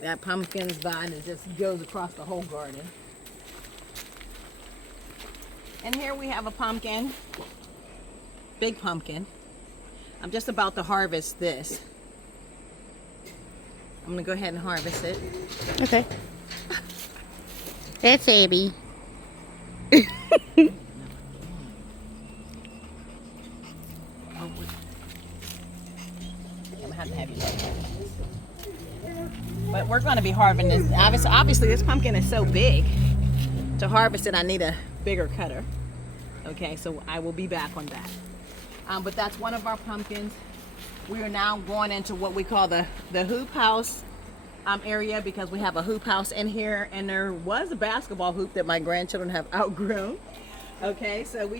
That pumpkin's vine that just goes across the whole garden. And here we have a pumpkin, big pumpkin. I'm just about to harvest this. I'm gonna go ahead and harvest it. Okay. That's Abby. But we're going to be harvesting this. Obviously, this pumpkin is so big. To harvest it, I need a bigger cutter. Okay, so I will be back on that. But that's one of our pumpkins. We are now going into what we call the hoop house area, because we have a hoop house in here, and there was a basketball hoop that my grandchildren have outgrown. Okay, so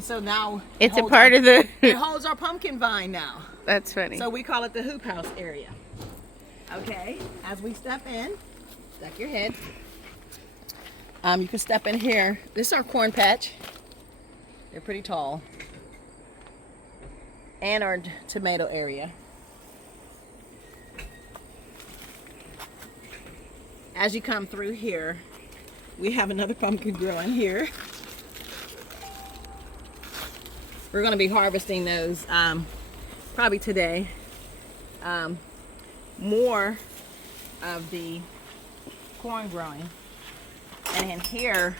so now it's a part of the. It holds our pumpkin vine now. That's funny. So we call it the hoop house area. Okay, as we step in, duck your head. You can step in here. This is our corn patch. They're pretty tall. And our tomato area. As you come through here, we have another pumpkin growing here. We're going to be harvesting those probably today. More of the corn growing. And in here,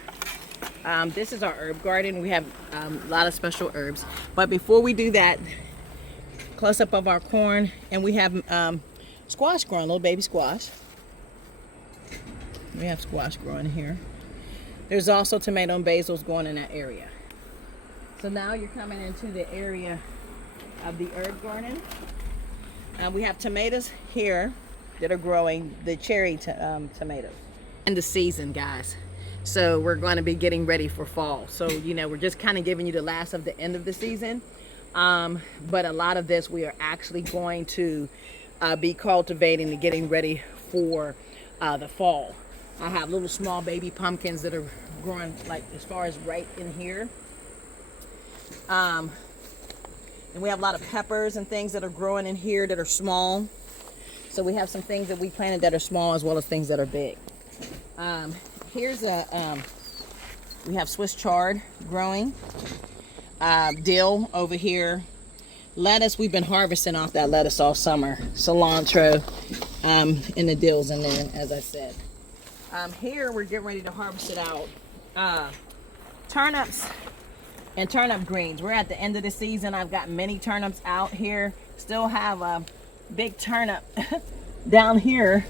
this is our herb garden. We have a lot of special herbs. But before we do that, close up of our corn, and we have squash growing, little baby squash. We have squash growing here. There's also tomato and basils going in that area. So now you're coming into the area of the herb garden. We have tomatoes here that are growing, the cherry tomatoes. In the season, guys. So we're going to be getting ready for fall. So, you know, we're just kind of giving you the last of the end of the season. But a lot of this we are actually going to be cultivating and getting ready for the fall. I have little small baby pumpkins that are growing like as far as right in here. And we have a lot of peppers and things that are growing in here that are small. So we have some things that we planted that are small as well as things that are big. Here's we have Swiss chard growing. Dill over here. Lettuce, we've been harvesting off that lettuce all summer. Cilantro, and the dill's in there, as I said. Here we're getting ready to harvest it out. Turnips and turnip greens. We're at the end of the season. I've got many turnips out here. Still have a big turnip down here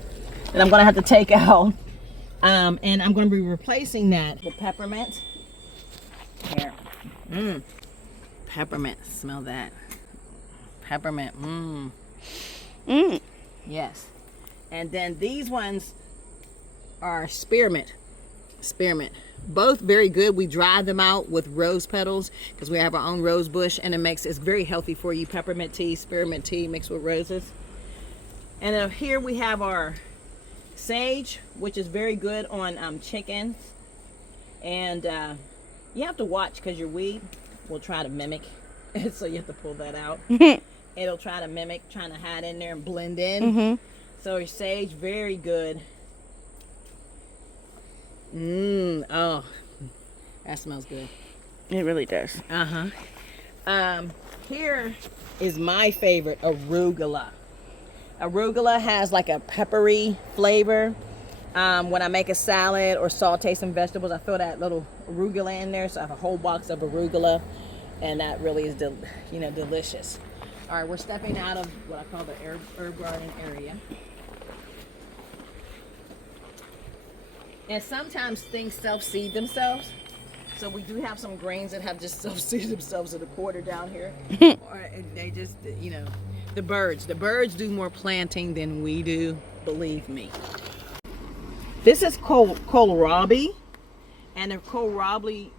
that I'm going to have to take out. And I'm going to be replacing that with peppermint. Here. Peppermint. Smell that. Peppermint. Yes. And then these ones are spearmint. Spearmint. Both very good. We dry them out with rose petals because we have our own rose bush, and it's very healthy for you. Peppermint tea, spearmint tea mixed with roses. And then here we have our sage, which is very good on chickens. And you have to watch because your weed will try to mimic. So you have to pull that out. It'll try to mimic, trying to hide in there and blend in. So your sage, very good. Oh, that smells good. It really does. Here is my favorite, arugula. Arugula has like a peppery flavor. When I make a salad or saute some vegetables, I throw that little arugula in there. So I have a whole box of arugula, and that really is delicious. All right, we're stepping out of what I call the herb garden area. And sometimes things self-seed themselves. So we do have some grains that have just self-seeded themselves in the quarter down here. Or they just, the birds do more planting than we do, believe me. This is kohlrabi, and the kohlrabi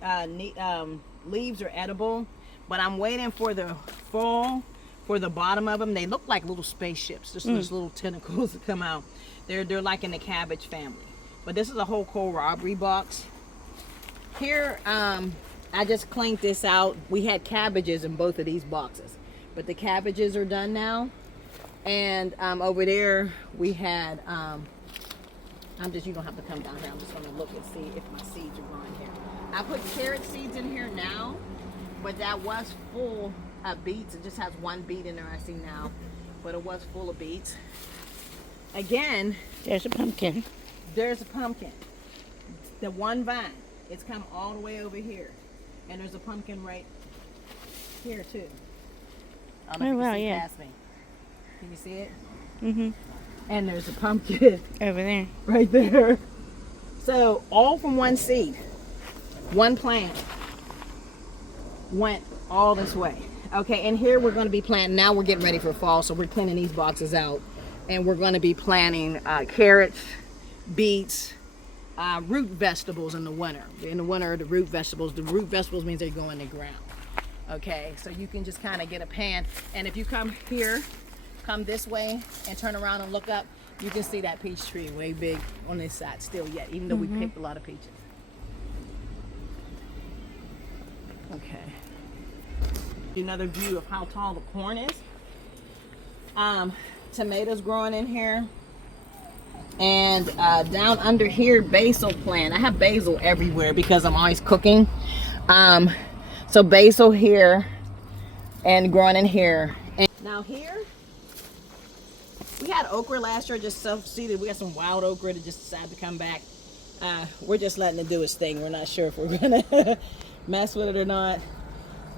leaves are edible, but I'm waiting for the fall for the bottom of them. They look like little spaceships, just those little tentacles that come out. They're like in the cabbage family. But this is a whole kohlrabi box. Here, I just cleaned this out. We had cabbages in both of these boxes, but the cabbages are done now. And over there we had, you don't have to come down here. I'm just gonna look and see if my seeds are growing here. I put carrot seeds in here now, but that was full of beets. It just has one beet in there I see now, but it was full of beets. Again, There's a pumpkin. there's a pumpkin. The one vine, it's come all the way over here. And there's a pumpkin right here too. I don't know if you can see past me. Can you see it? Mm-hmm. And there's a pumpkin Over there. right there. So all from one seed, one plant went all this way. Okay, and here we're going to be planting. Now we're getting ready for fall, so we're cleaning these boxes out, and we're going to be planting carrots, beets, root vegetables in the winter. In the winter, the root vegetables. The root vegetables means they go in the ground. Okay, so you can just kind of get a pan, and if you come here, come this way, and turn around and look up, you can see that peach tree way big on this side still yet, even though we picked a lot of peaches. Okay. Another view of how tall the corn is. Tomatoes growing in here. And down under here, basil plant. I have basil everywhere because I'm always cooking. So basil here and growing in here. And now here, we had okra last year, just self-seeded. We got some wild okra that just decided to come back. We're just letting it do its thing. We're not sure if we're gonna mess with it or not.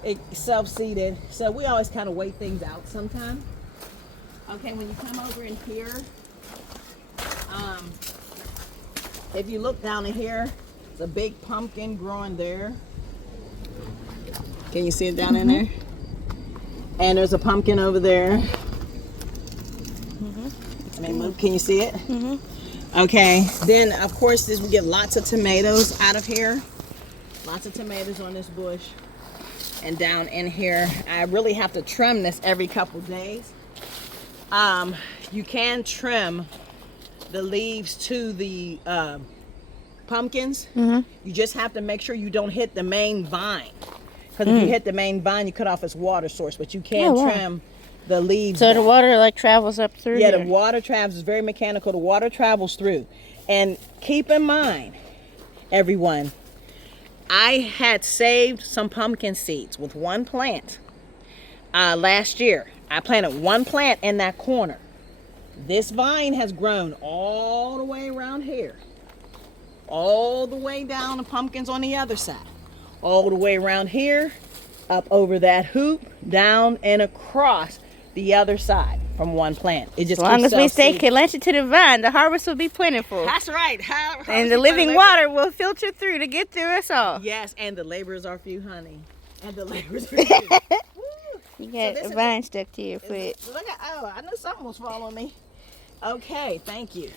It's self-seeded, so we always kind of wait things out sometime. Okay, when you come over in here, if you look down in here, it's a big pumpkin growing there. Can you see it down in there? And there's a pumpkin over there. Can you see it? Okay, then of course we get lots of tomatoes out of here. Lots of tomatoes on this bush. And down in here, I really have to trim this every couple days. You can trim the leaves to the pumpkins. You just have to make sure you don't hit the main vine, because if you hit the main vine, you cut off its water source. But you can trim the leaves. So the water like travels up through Yeah, here. the water travels. Is very mechanical. The water travels through. And keep in mind, everyone, I had saved some pumpkin seeds with one plant last year. I planted one plant in that corner. This vine has grown all the way around here, all the way down the pumpkins on the other side, all the way around here, up over that hoop, down and across the other side from one plant. It just as long as we stay connected to the vine, the harvest will be plentiful. That's right. And the living water will filter through to get through us all. Yes, and the laborers are few, honey. And the laborers are few. You got a vine stuck to your foot. Look at, I knew something was following me. Okay, thank you.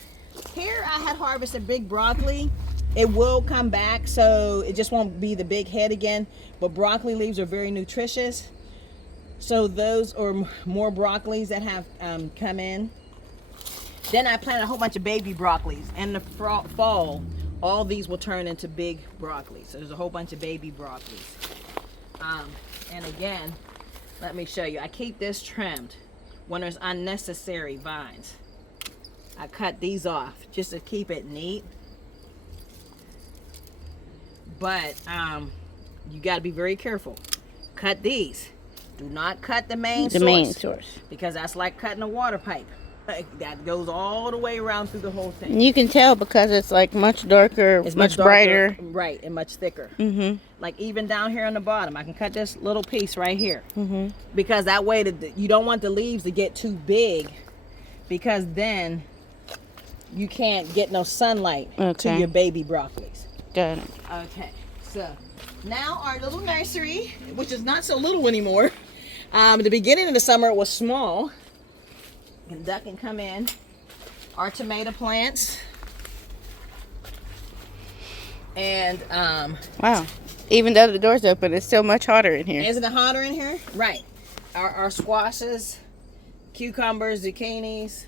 Here I had harvested big broccoli. It will come back, so it just won't be the big head again. But broccoli leaves are very nutritious. So those are more broccolis that have come in. Then I planted a whole bunch of baby broccolis. In the fall, all these will turn into big broccoli. So there's a whole bunch of baby broccolis. And again, let me show you. I keep this trimmed when there's unnecessary vines. I cut these off just to keep it neat. But you got to be very careful. Cut these. Do not cut the main source. Because that's like cutting a water pipe. That goes all the way around through the whole thing. And you can tell because it's like much darker, it's much brighter. Right, and much thicker. Mm-hmm. Like even down here on the bottom, I can cut this little piece right here. Mm-hmm. Because that way you don't want the leaves to get too big, because then you can't get no sunlight to your baby broccolis. Got it. Okay, so now our little nursery, which is not so little anymore. At the beginning of the summer it was small. And duck can come in. Our tomato plants. And wow. Even though the door's open, it's still much hotter in here. Isn't it hotter in here? Right. our squashes, cucumbers, zucchinis,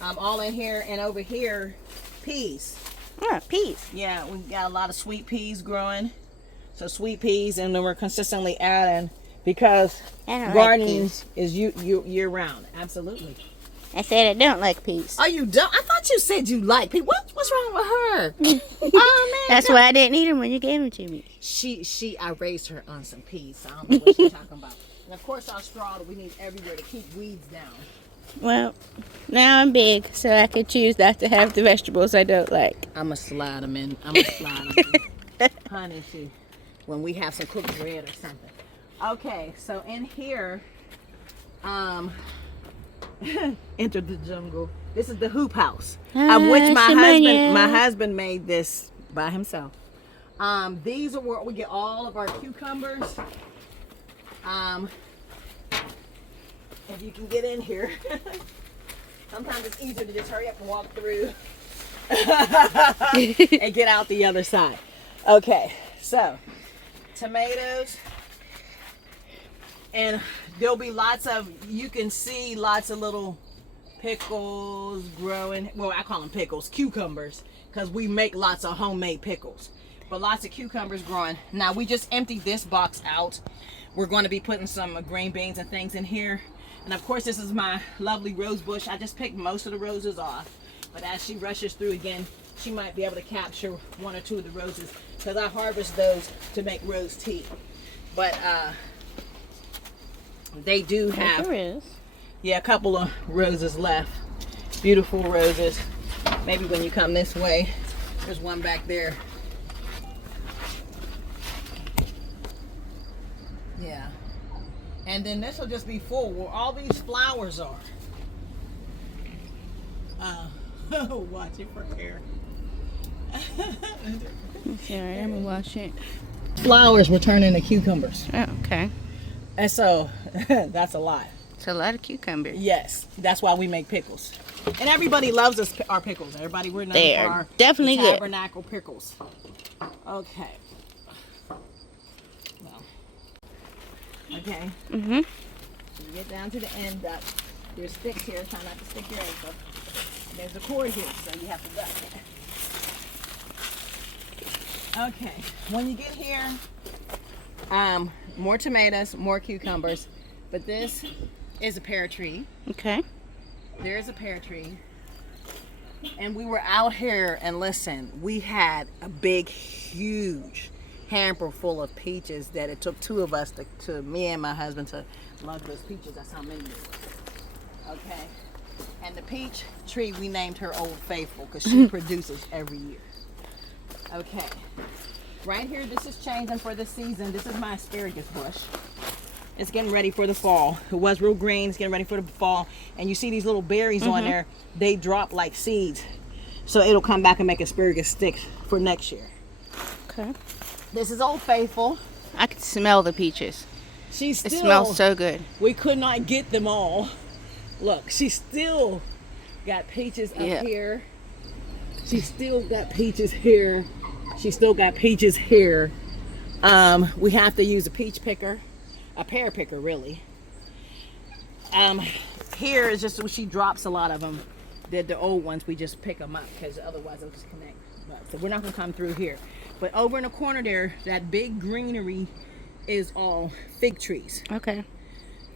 all in here. And over here, peas. Oh, peas. Yeah, we got a lot of sweet peas growing. So sweet peas, and then we're consistently adding because gardening is year round. Absolutely. I said I don't like peas. Oh, you don't? I thought you said you like peas. What's wrong with her? Oh man, That's why I didn't eat them when you gave them to me. I raised her on some peas. So I don't know what she's talking about. And of course, our straw that we need everywhere to keep weeds down. Well, now I'm big, so I can choose not to have the vegetables I don't like. I'ma slide them in. Honey, too. When we have some cooked bread or something. Okay, so in here, enter the jungle. This is the hoop house, of which my husband made this by himself. These are where we get all of our cucumbers. If you can get in here. Sometimes it's easier to just hurry up and walk through and get out the other side. Okay, so tomatoes, and there'll be you can see lots of little pickles growing. Well, I call them pickles, cucumbers, because we make lots of homemade pickles. But lots of cucumbers growing. Now we just emptied this box out. We're going to be putting some green beans and things in here. And of course, this is my lovely rose bush. I just picked most of the roses off. But as she rushes through again, she might be able to capture one or two of the roses, because I harvest those to make rose tea. But they do have, a couple of roses left. Beautiful roses. Maybe when you come this way, there's one back there. Yeah. And then this will just be full where all these flowers are. Watch it for hair. Sorry, I'm gonna wash it. Flowers will turn into cucumbers. Oh, okay. And so that's a lot. It's a lot of cucumbers. Yes, that's why we make pickles. And everybody loves our pickles. Everybody, we're known for our definitely good tabernacle pickles. Okay. Well. Okay. Mhm. So you get down to the end. There's sticks here. Try not to stick your ankle. There's a cord here, so you have to duck it. Okay. When you get here, more tomatoes, more cucumbers, but this is a pear tree. Okay. There's a pear tree. And we were out here, and listen, we had a big, huge hamper full of peaches that it took two of us to me and my husband to lug those peaches. That's how many there were. Okay. And the peach tree, we named her Old Faithful because she produces every year. Okay. Right here, this is changing for the season. This is my asparagus bush. It's getting ready for the fall. It was real green. It's getting ready for the fall. And you see these little berries on there. They drop like seeds. So it'll come back and make asparagus sticks for next year. Okay. This is Old Faithful. I can smell the peaches. It smells so good. We could not get them all. Look, she still got peaches up here. She still got peaches here. She still got peaches here. We have to use a peach picker. A pear picker, really. Here is just, she drops a lot of them. The old ones, we just pick them up because otherwise they'll just connect. So we're not going to come through here. But over in the corner there, that big greenery is all fig trees. Okay.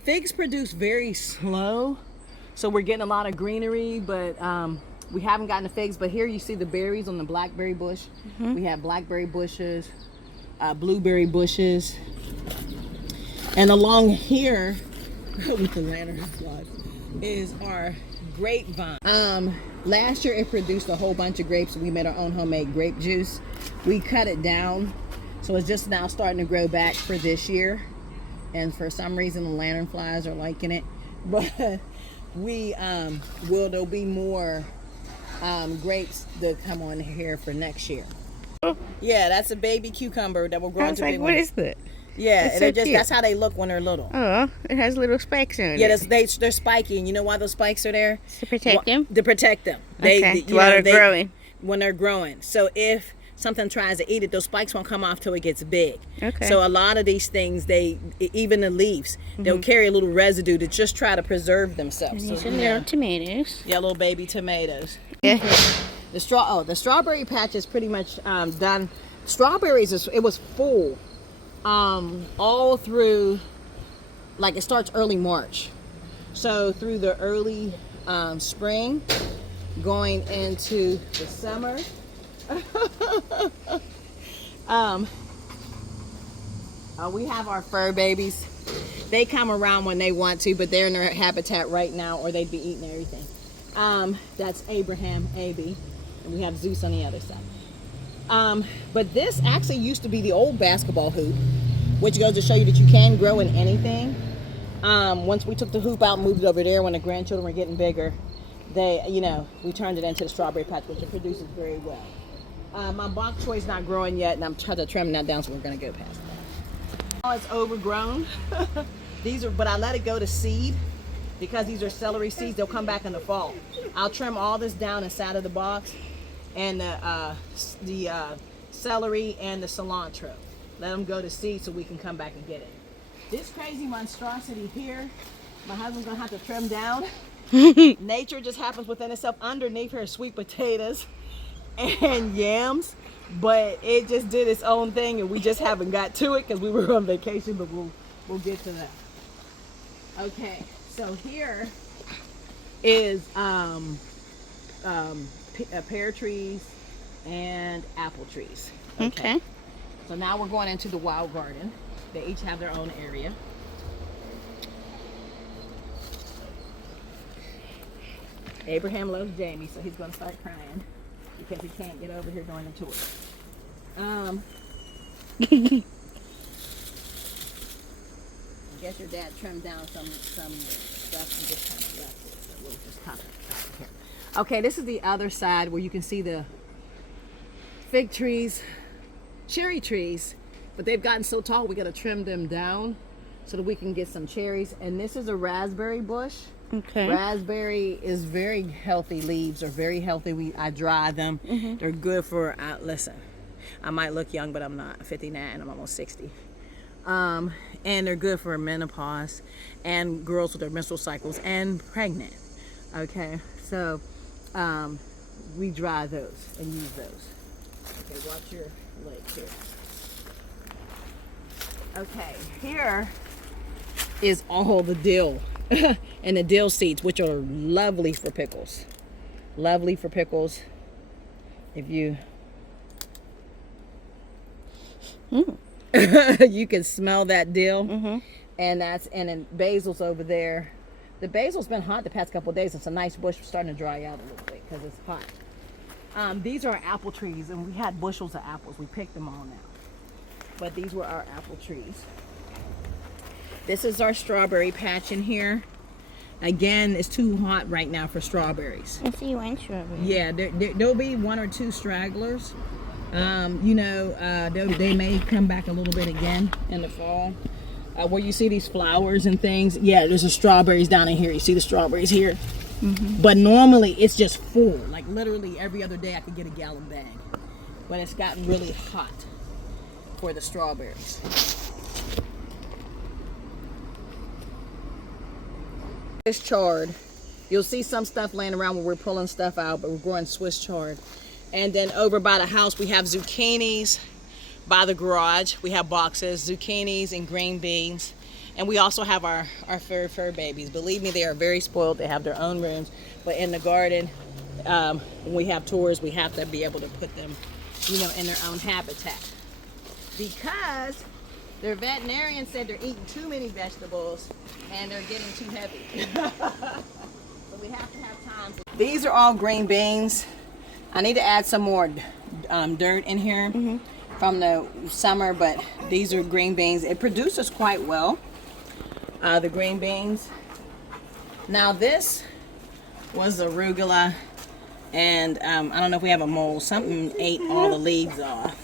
Figs produce very slow, so we're getting a lot of greenery, but we haven't gotten the figs. But here you see the berries on the blackberry bush. We have blackberry bushes, blueberry bushes. And along here, with the lantern flies, is our grapevine. Last year it produced a whole bunch of grapes. We made our own homemade grape juice. We cut it down, so it's just now starting to grow back for this year. And for some reason, the lanternflies are liking it. But there'll be more grapes that come on here for next year. Yeah, that's a baby cucumber that will grow into big ones. What is that? Yeah, that's how they look when they're little. Oh, it has little spikes in it. Yeah, they're spiky, and you know why those spikes are there? To protect them? To protect them. While they're growing. When they're growing. So something tries to eat it, those spikes won't come off till it gets big. Okay. So a lot of these things, even the leaves, they'll carry a little residue to just try to preserve themselves. These So, are little tomatoes. yeah, little baby tomatoes. Yeah. The strawberry patch is pretty much done. Strawberries, it was full all through, like it starts early March. So through the early spring, going into the summer. We have our fur babies. They come around when they want to, but they're in their habitat right now, or they'd be eating everything. That's Abraham, Abby, and we have Zeus on the other side. But this actually used to be the old basketball hoop, which goes to show you that you can grow in anything. Once we took the hoop out and moved it over there when the grandchildren were getting bigger, we turned it into the strawberry patch, which it produces very well. My bok choy is not growing yet, and I'm trying to trim that down, so we're going to go past that. Oh, it's overgrown. But I let it go to seed because these are celery seeds. They'll come back in the fall. I'll trim all this down inside of the box, and the celery and the cilantro. Let them go to seed so we can come back and get it. This crazy monstrosity here, my husband's going to have to trim down. Nature just happens within itself. Underneath her sweet potatoes and yams, but it just did its own thing, and we just haven't got to it because we were on vacation, but we'll get to that. Okay, so here is pear trees and apple trees. Okay. So now we're going into the wild garden. They each have their own area. Abraham loves Jamie, so he's going to start crying because he can't get over here during the tour. I guess your dad trimmed down some stuff and just kind of left it. So we'll just top it here. Okay, this is the other side where you can see the fig trees, cherry trees, but they've gotten so tall we got to trim them down so that we can get some cherries. And this is a raspberry bush. Okay. Raspberry is very healthy. Leaves are very healthy. I dry them. They're good for, listen, I might look young, but I'm not. 59, I'm almost 60. And they're good for menopause and girls with their menstrual cycles and pregnant. Okay, so we dry those and use those. Okay, watch your leg here. Okay, here is all the dill and the dill seeds, which are lovely for pickles. Lovely for pickles. If you you can smell that dill, and then basil's over there. The basil's been hot the past couple of days. It's a nice bush starting to dry out a little bit because it's hot. These are apple trees, and we had bushels of apples. We picked them all now, but these were our apple trees. This is our strawberry patch in here. Again, it's too hot right now for strawberries. I see one strawberry. Yeah, there'll be one or two stragglers. They may come back a little bit again in the fall. Where you see these flowers and things, yeah, there's the strawberries down in here. You see the strawberries here? But normally it's just full. Like literally every other day I could get a gallon bag. But it's gotten really hot for the strawberries. Swiss chard. You'll see some stuff laying around where we're pulling stuff out, but we're growing Swiss chard. And then over by the house we have zucchinis. By the garage we have boxes, zucchinis and green beans. And we also have our fur babies. Believe me, they are very spoiled. They have their own rooms. But in the garden, when we have tours, we have to be able to put them, in their own habitat. Because their veterinarian said they're eating too many vegetables and they're getting too heavy. So we have to have time. These are all green beans. I need to add some more dirt in here from the summer, but these are green beans. It produces quite well, the green beans. Now this was arugula, and I don't know if we have a mole. Something ate all the leaves off.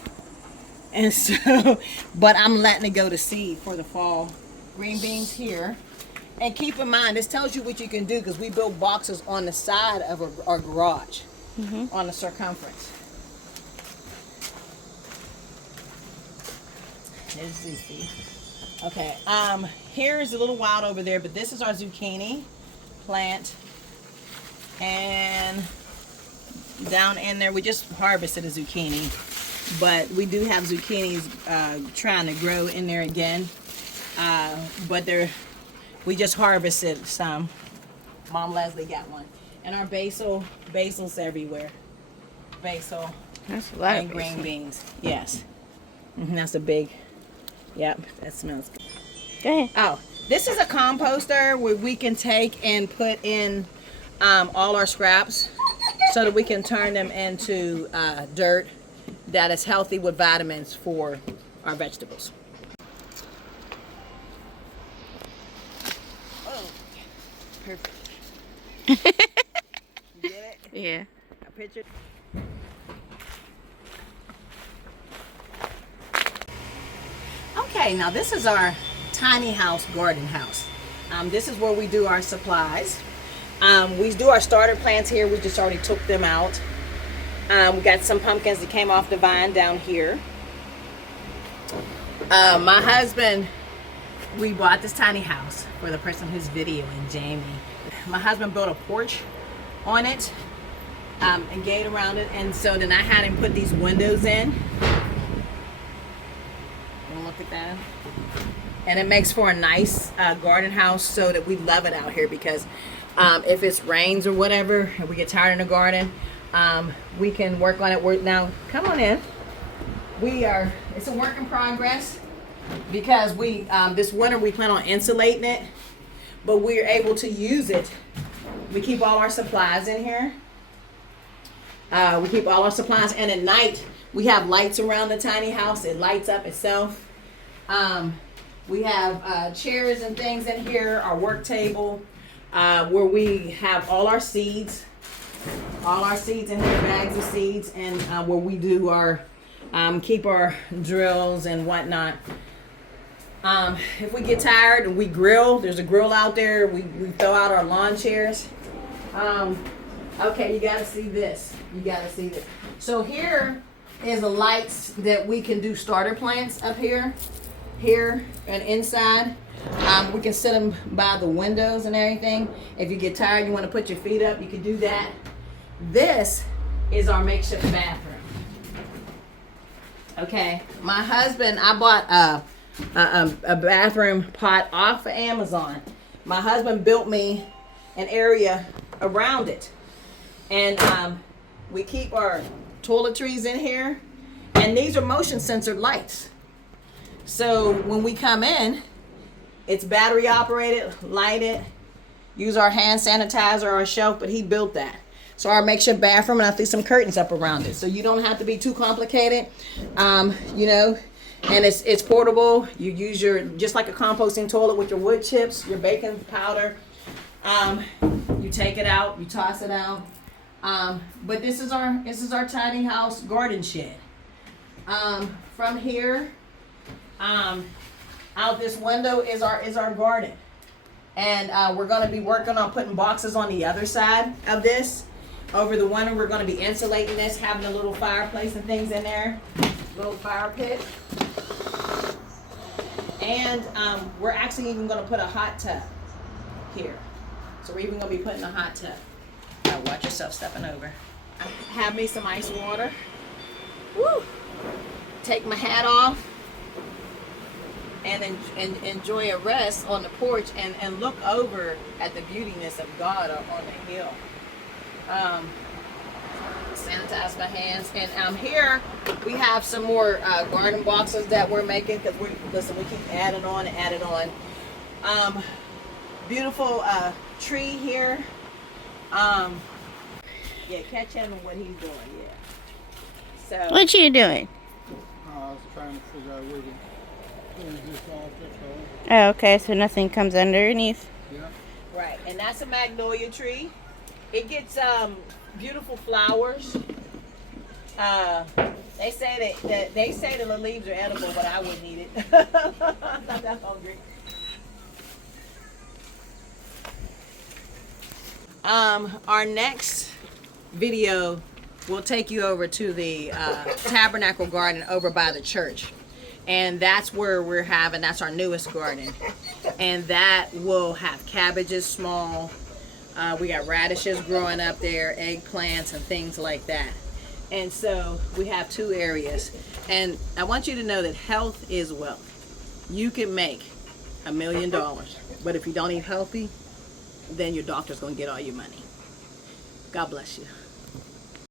And so, but I'm letting it go to seed for the fall. Green beans here. And keep in mind, this tells you what you can do because we built boxes on the side of our garage, on the circumference. There's Zuzi. Okay, here's a little wild over there, but this is our zucchini plant. And down in there, we just harvested a zucchini, but we do have zucchinis trying to grow in there again. But we just harvested some. Mom Leslie got one. And our basil's everywhere. Basil That's a lot and of green basil. beans. Yes. That's a big, yep, that smells good. Go ahead. Oh, this is a composter where we can take and put in all our scraps so that we can turn them into dirt that is healthy with vitamins for our vegetables. Oh, perfect. You get it? Yeah. A picture. Okay, now this is our tiny house, garden house. This is where we do our supplies. We do our starter plants here. We just already took them out. We got some pumpkins that came off the vine down here. My husband, we bought this tiny house for the person who's videoing, Jamie. My husband built a porch on it and gate around it, and so then I had him put these windows in. Look at that. And it makes for a nice garden house, so that we love it out here because if it rains or whatever and we get tired in the garden, we can work on it. Now, come on in. It's a work in progress because this winter we plan on insulating it, but we're able to use it. We keep all our supplies in here. We keep all our supplies, and at night we have lights around the tiny house. It lights up itself. We have chairs and things in here, our work table, where we have all our seeds in here, bags of seeds, and where we do our, keep our drills and whatnot. If we get tired and we grill, there's a grill out there, we throw out our lawn chairs. Okay, you gotta see this. So here is the lights that we can do starter plants up here and inside. We can set them by the windows and everything. If you get tired, you want to put your feet up, you can do that. This is our makeshift bathroom. Okay, my husband, I bought a bathroom pot off of Amazon. My husband built me an area around it, and we keep our toiletries in here, and these are motion censored lights. So when we come in, it's battery operated, lighted, use our hand sanitizer or our shelf, but he built that. So our makeshift bathroom, and I threw some curtains up around it. So you don't have to be too complicated, and it's portable. You use just like a composting toilet with your wood chips, your baking powder. You take it out, you toss it out. But this is our tiny house garden shed. From here, out this window is our garden, and we're going to be working on putting boxes on the other side of this. Over the winter, we're going to be insulating this, having a little fireplace and things in there, little fire pit, and we're actually even going to put a hot tub here. So we're even going to be putting a hot tub. Watch yourself stepping over. Have me some ice water. Woo! Take my hat off and enjoy a rest on the porch and look over at the beautiness of God on the hill. Sanitize my hands, and here we have some more garden boxes that we're making because we keep adding on and adding on. Beautiful tree here. Yeah, catch him and what he's doing. Yeah. So. What you doing? I was trying to figure out where to clean this off. That's all. Oh, okay, so nothing comes underneath. Yeah. Right, and that's a magnolia tree. It gets beautiful flowers. They say that the leaves are edible, but I wouldn't eat it. I'm not that hungry. Our next video will take you over to the tabernacle garden over by the church, And that's where we're having, that's our newest garden. And that will have cabbages small. We got radishes growing up there, eggplants and things like that. And so we have 2 areas. And I want you to know that health is wealth. You can make $1 million, but if you don't eat healthy, then your doctor's gonna get all your money. God bless you.